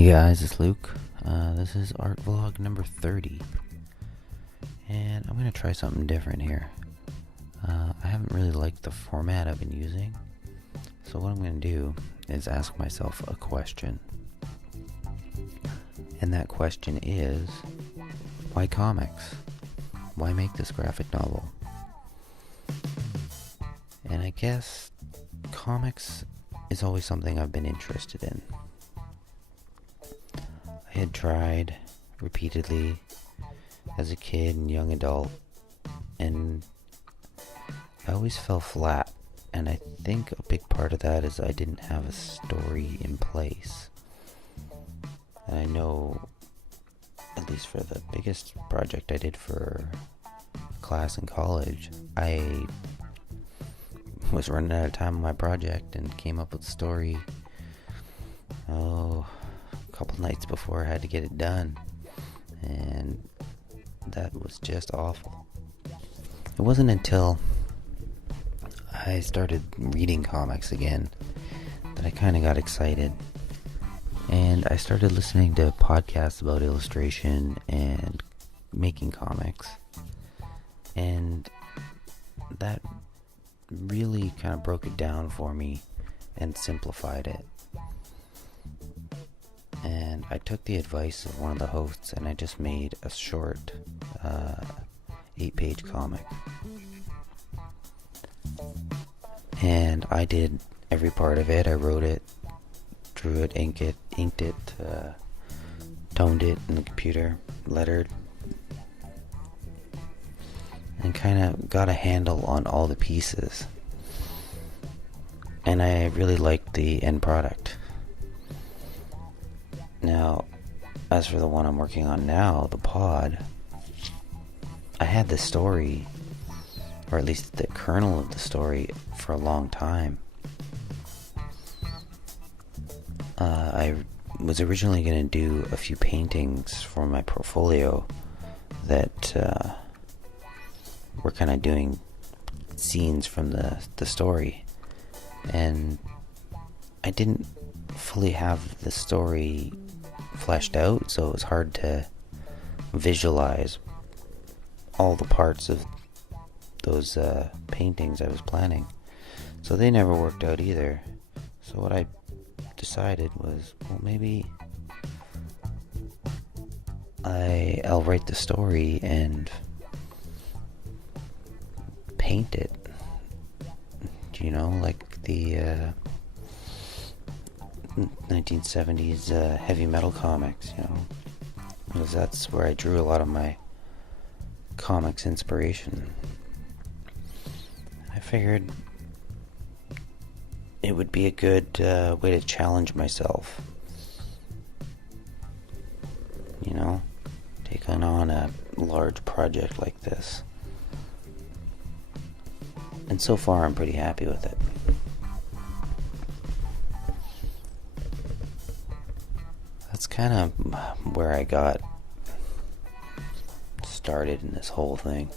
Hey guys, it's Luke. This is art vlog number 30, and I'm going to try something different here. I haven't really liked the format I've been using, so what I'm going to do is ask myself a question. And that question is, why comics? Why make this graphic novel? And I guess comics is always something I've been interested in. I had tried repeatedly as a kid and young adult, and I always fell flat. And I think a big part of that is I didn't have a story in place. And I know, at least for the biggest project I did for a class in college, I was running out of time on my project and came up with a story couple nights before I had to get it done, and that was just awful. It wasn't until I started reading comics again that I kind of got excited, and I started listening to podcasts about illustration and making comics, and that really kind of broke it down for me and simplified it. And I took the advice of one of the hosts, and I just made a short 8-page comic. And I did every part of it. I wrote it, drew it, inked it, toned it in the computer, lettered, and kind of got a handle on all the pieces. And I really liked the end product. Now, as for the one I'm working on now, the pod, I had the story, or at least the kernel of the story, for a long time. I was originally going to do a few paintings for my portfolio that were kind of doing scenes from the story, and I didn't fully have the story fleshed out, so it was hard to visualize all the parts of those paintings I was planning. So they never worked out either. So what I decided was, well, maybe I'll write the story and paint it, like the 1970s heavy metal comics, because that's where I drew a lot of my comics inspiration. I figured it would be a good way to challenge myself, taking on a large project like this. And so far I'm pretty happy with it. That's kind of where I got started in this whole thing.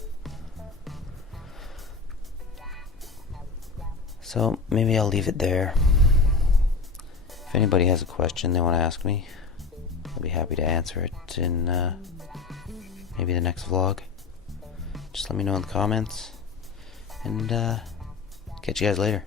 So maybe I'll leave it there. If anybody has a question they want to ask me, I'll be happy to answer it in maybe the next vlog. Just let me know in the comments, and catch you guys later.